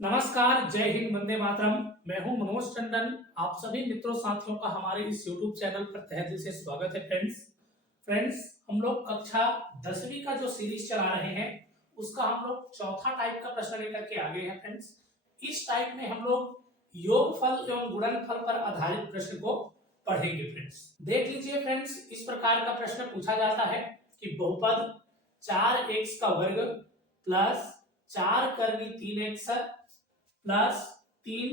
नमस्कार, जय हिंद, वंदे मातरम। मैं हूं मनोज टंडन। आप सभी मित्रों साथियों का हमारे इस YouTube चैनल पर तहे दिल से स्वागत है। फ्रेंड्स, हम लोग कक्षा 10वीं का जो सीरीज चला रहे हैं उसका हम लोग चौथा टाइप का प्रश्न लेकर के आगे हैं। फ्रेंड्स, इस टाइप में हम लोग योगफल एवं गुणनफल पर आधारित प्रश्न को पढ़ेंगे। फ्रेंड्स, देख लीजिए। फ्रेंड्स, इस प्रकार का प्रश्न पूछा जाता है कि बहुपद 4x का वर्ग प्लस 4 करनी 3x प्लस 3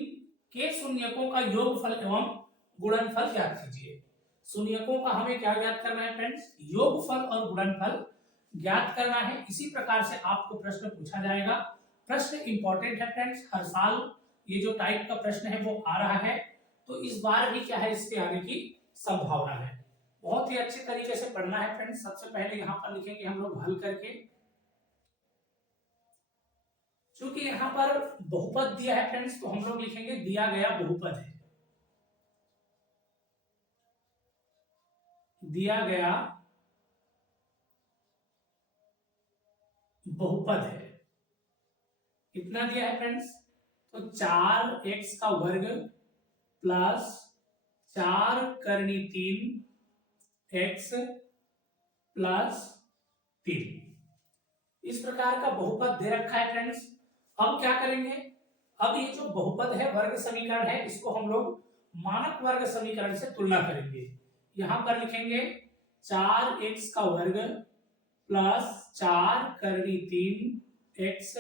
के शून्यकों का योगफल एवं गुणनफल ज्ञात कीजिए। शून्यकों का हमें क्या ज्ञात करना है फ्रेंड्स? योगफल और गुणनफल ज्ञात करना है। इसी प्रकार से आपको प्रश्न पूछा जाएगा। प्रश्न इंपॉर्टेंट है फ्रेंड्स, हर साल ये जो टाइप का प्रश्न है वो आ रहा है, तो इस बार भी क्या है, इसके आने की संभावना है। बहुत ही अच्छे तरीके से पढ़ना है फ्रेंड्स। सबसे पहले यहाँ पर लिखेंगे हम लोग हल करके। क्योंकि यहाँ पर बहुपद दिया है फ्रेंड्स, तो हम लोग लिखेंगे दिया गया बहुपद है। दिया गया बहुपद है। कितना दिया है फ्रेंड्स? तो 4x का वर्ग प्लस 4 करनी 3x प्लस 3, इस प्रकार का बहुपद दे रखा है फ्रेंड्स। अब क्या करेंगे? अब ये जो बहुपद है, वर्ग समीकरण है, इसको हम लोग मानक वर्ग समीकरण से तुलना करेंगे। यहां पर लिखेंगे 4x का वर्ग प्लस 4 करनी 3x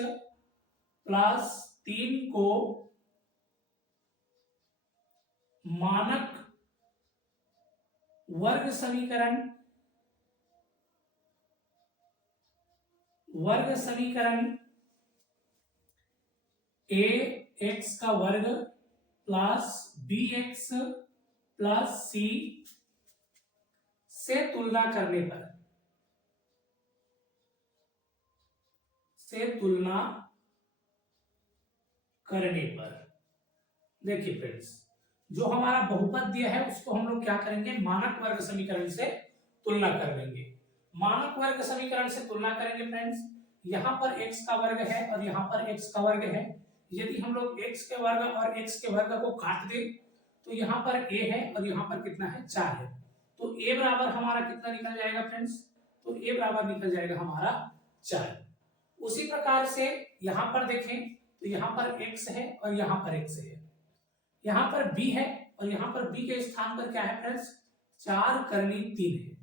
प्लस 3 को मानक वर्ग समीकरण a x का वर्ग प्लस bx प्लस c से तुलना करने पर देखिए फ्रेंड्स, जो हमारा बहुपद दिया है उसको हम लोग क्या करेंगे? मानक वर्ग समीकरण से तुलना कर लेंगे। मानक वर्ग समीकरण से तुलना करेंगे फ्रेंड्स। यहाँ पर x का वर्ग है और यहाँ पर x का वर्ग है। यदि हम लोग x के वर्ग और x के वर्ग को काट दें तो यहाँ पर a है और यहाँ पर कितना है? 4 है। तो a बराबर हमारा कितना निकल जाएगा फ्रेंड्स? तो a बराबर निकल जाएगा हमारा 4। उसी प्रकार से यहाँ पर देखें तो यहाँ पर x है और यहाँ पर x है, यहाँ पर b है और यहाँ पर b के स्थान पर क्या है फ्रेंड्स? 4 करनी 3 है।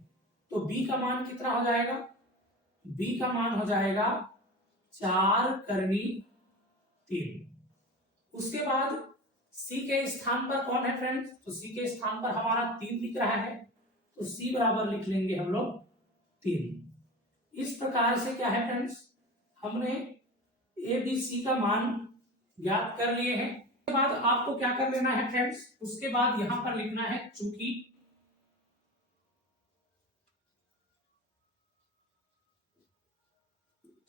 तो b का मान कितना हो जाएगा? b का मान हो जाएगा 4 करनी 3। उसके बाद c के स्थान पर कौन है फ्रेंड्स? तो c के स्थान पर हमारा 3 लिख रहा है, तो c बराबर लिख लेंगे हम लोग 3। इस प्रकार से क्या है फ्रेंड्स, हमने a b c का मान ज्ञात कर लिए हैं। उसके बाद आपको क्या कर लेना है फ्रेंड्स? उसके बाद यहां पर लिखना है चूंकि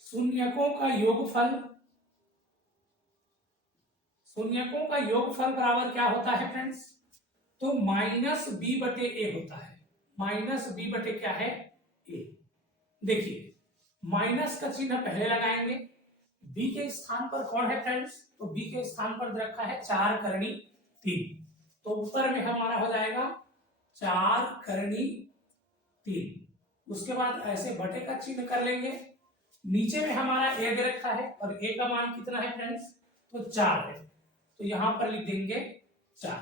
शून्यकों का योगफल बराबर क्या होता है फ्रेंड्स? तो माइनस बी बटे ए होता है। माइनस बी बटे क्या है? ए। देखिए, माइनस का चिन्ह पहले लगाएंगे। b के स्थान पर कौन है फ्रेंड्स? तो b के स्थान पर रखा है 4 करनी 3, तो ऊपर में हमारा हो जाएगा 4 करनी 3। उसके बाद ऐसे बटे का चिन्ह कर लेंगे। नीचे में हमारा a दे रखा है और a का मान कितना है फ्रेंड्स? तो 4 है, तो यहां पर लिख देंगे 4।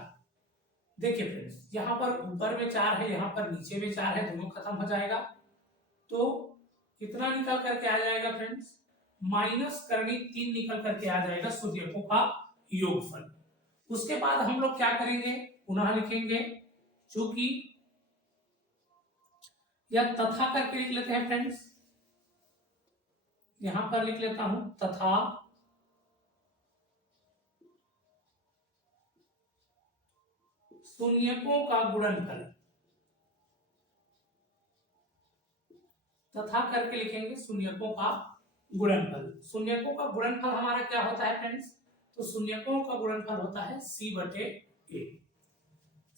देखिए फ्रेंड्स, यहाँ पर ऊपर में 4 है, यहाँ पर नीचे में 4 है, दोनों खत्म हो जाएगा। तो कितना निकल करके आ जाएगा फ्रेंड्स? माइनस करनी 3 निकल करके आ जाएगा शून्यकों का योगफल। उसके बाद हम लोग क्या करेंगे? पुनः लिखेंगे चूंकि, या तथा करके लिख लेते हैं फ्रेंड्स। यहां पर लिख लेता हूं तथा शून्यकों का गुणनफल। तथा करके लिखेंगे शून्यकों का गुणनफल। शून्यकों का गुणनफल हमारा क्या होता है फ्रेंड्स? तो शून्यकों का गुणनफल होता है c बटे a।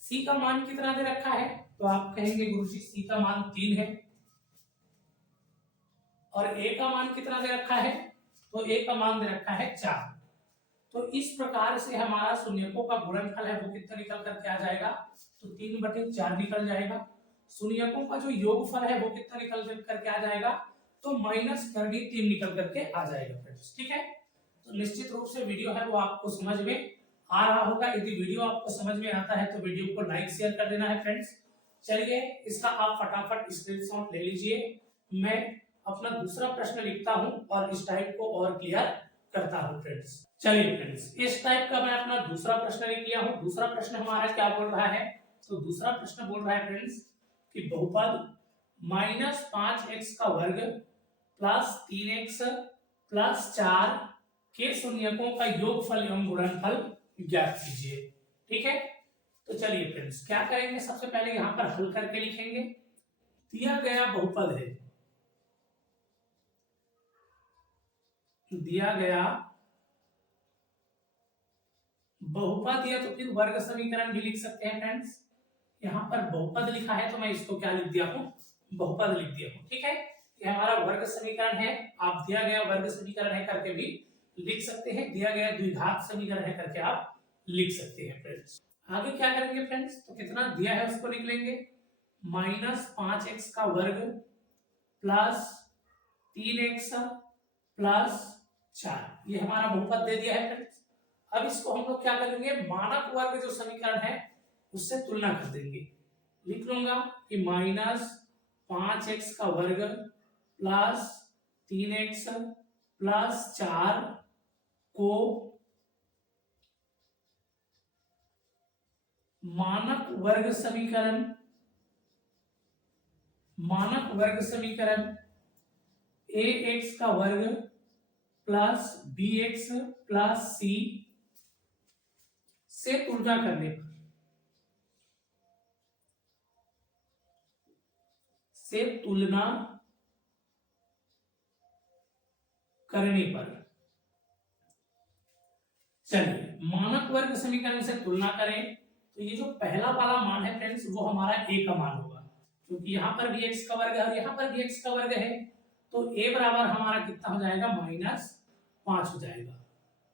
c का मान कितना दे रखा है? तो आप कहेंगे गुरुजी c का मान 3 है, और a का मान कितना दे रखा है? तो a का मान दे रखा है 4। तो इस प्रकार से हमारा शून्यकों का गुणनफल है वो कितना निकल करके आ जाएगा, तो 3/4 निकल जाएगा। शून्यकों का जो योगफल है वो कितना निकल करके आ जाएगा, तो -3 निकल करके आ जाएगा फ्रेंड्स। ठीक है, तो निश्चित रूप से वीडियो है वो आपको समझ में आ रहा होगा। यदि वीडियो आपको समझ में आता है तो वीडियो को लाइक शेयर कर देना है फ्रेंड्स। चलिए इसका आप फटाफट स्क्रीनशॉट ले लीजिए। मैं अपना दूसरा प्रश्न लिखता हूं और इस टाइप को और क्लियर करता हूं फ्रेंड्स। चलिए फ्रेंड्स, इस टाइप का मैं अपना दूसरा प्रश्न लिख लिया हूं। दूसरा प्रश्न हमारा क्या बोल रहा है, तो दूसरा प्रश्न बोल रहा है फ्रेंड्स कि बहुपद -5x का वर्ग प्लस 3x प्लस 4 के शून्यकों का योगफल एवं गुणनफल ज्ञात कीजिए। ठीक है, तो चलिए फ्रेंड्स क्या करेंगे, सबसे पहले यहां पर हल करके लिखेंगे। दिया गया बहुपद है, दिया गया बहुपद या तो फिर वर्ग समीकरण भी लिख सकते हैं फ्रेंड्स। यहां पर बहुपद लिखा है तो मैं इसको क्या लिख दिया हूं, बहुपद लिख दिया हूं। ठीक है, ये हमारा वर्ग समीकरण है। आप दिया गया वर्ग समीकरण है करके भी लिख सकते हैं, दिया गया द्विघात समीकरण है करके आप लिख सकते हैं फ्रेंड्स। आगे क्या करेंगे फ्रेंड्स, तो कितना दिया है उसको लिख लेंगे। -5x का वर्ग प्लस 3x प्लस 4, ये हमारा बहुपद दे दिया है फ्रेंड्स। अब इसको हम लोग क्या करेंगे, मानक वर्ग जो समीकरण है उससे तुलना कर देंगे। लिख लूंगा कि -5x का वर्ग प्लस 3x प्लस 4 को मानक वर्ग समीकरण ax का वर्ग प्लस bx प्लस c से तुलना करने पर, से तुलना करने पर, चलिए मानक वर्ग समीकरण से तुलना करें तो ये जो पहला वाला मान है फ्रेंड्स वो हमारा a का मान होगा, क्योंकि यहाँ पर भी x का वर्ग है और यहाँ पर भी x का वर्ग है, तो a बराबर हमारा कितना हो जाएगा, -5 हो जाएगा।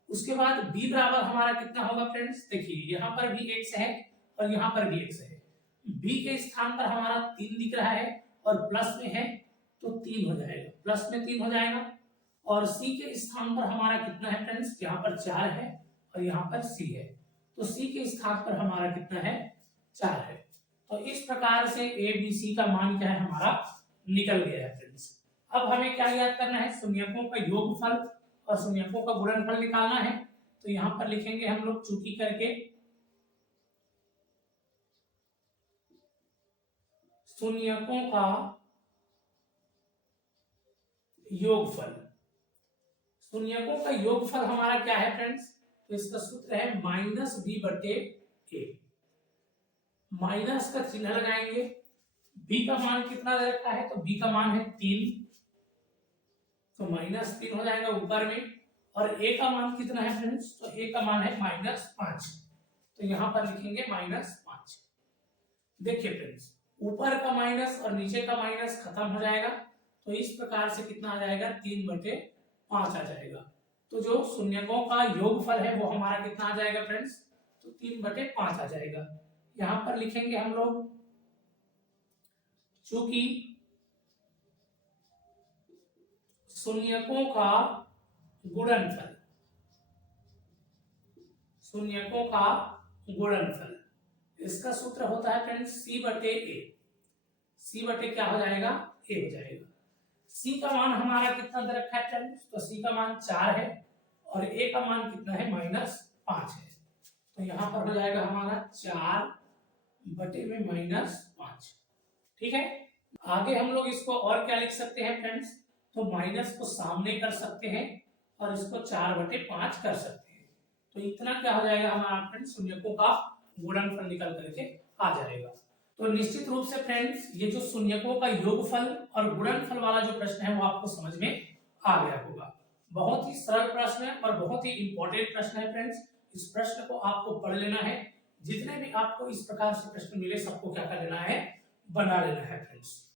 उसके बाद b बराबर हमारा कितना होगा फ्रेंड्स, देखिए यहाँ पर भी x है और यहाँ पर भी x है। b के स्थान पर हमारा 3 दिख रहा है और प्लस में है तो 3 हो जाएगा, प्लस में 3 हो जाएगा। और c के स्थान पर हमारा कितना है फ्रेंड्स, यहाँ पर 4 है और यहाँ पर c है, तो c के स्थान पर हमारा कितना है, 4 है। तो इस प्रकार से a b c का मान क्या है हमारा निकल गया है फ्रेंड्स। अब हमें क्या याद करना है, शून्यकों का योगफल और शून्यकों का गुणनफल निकालना है। तो यहाँ पर लिखेंगे हम लोग चूकी करके शून्यकों का योगफल। शून्यकों का योगफल हमारा क्या है फ्रेंड्स, तो इसका सूत्र है -b/a। माइनस का चिन्ह लगाएंगे, b का मान कितना दे रखा है, तो b का मान है 3, तो -3 हो जाएगा ऊपर में। और a का मान कितना है फ्रेंड्स, तो a का मान है -5, तो यहाँ पर लिखेंगे -5। देखिए फ्रेंड्स, ऊपर का माइनस और नीचे का माइनस खत्म हो जाएगा, तो इस प्रकार से कितना आ जाएगा, 3/5 आ जाएगा। तो जो शून्यकों का योगफल है वो हमारा कितना आ जाएगा फ्रेंड्स, तो 3/5 आ जाएगा। यहां पर लिखेंगे हम लोग चूंकि शून्यकों का गुणनफल, शून्यकों का गुणनफल, इसका सूत्र होता है फ्रेंड्स c/a। c/ क्या हो जाएगा, a हो जाएगा। c का मान हमारा कितना दे रखा है फ्रेंड्स, तो c का मान 4 है और a का मान कितना है, -5 है। तो यहाँ पर हो जाएगा हमारा 4/-5। ठीक है, आगे हम लोग इसको और क्या लिख सकते हैं फ्रेंड्स, तो माइनस को सामने कर सकते हैं और इसको 4/5 कर सकते हैं। तो इतना क्या हो जाएगा हमारा फ्रेंड्स, शून्यकों का गुणनफल निकल करके आ जाएगा। तो निश्चित रूप से फ्रेंड्स ये जो शून्यकों का योगफल और गुणनफल वाला जो प्रश्न है वो आपको समझ में आ गया होगा। बहुत ही सरल प्रश्न है और बहुत ही इंपॉर्टेंट प्रश्न है फ्रेंड्स। इस प्रश्न को आपको पढ़ लेना है। जितने भी आपको इस प्रकार से प्रश्न मिले सबको क्या कर लेना है, बना लेना है फ्रेंड्स।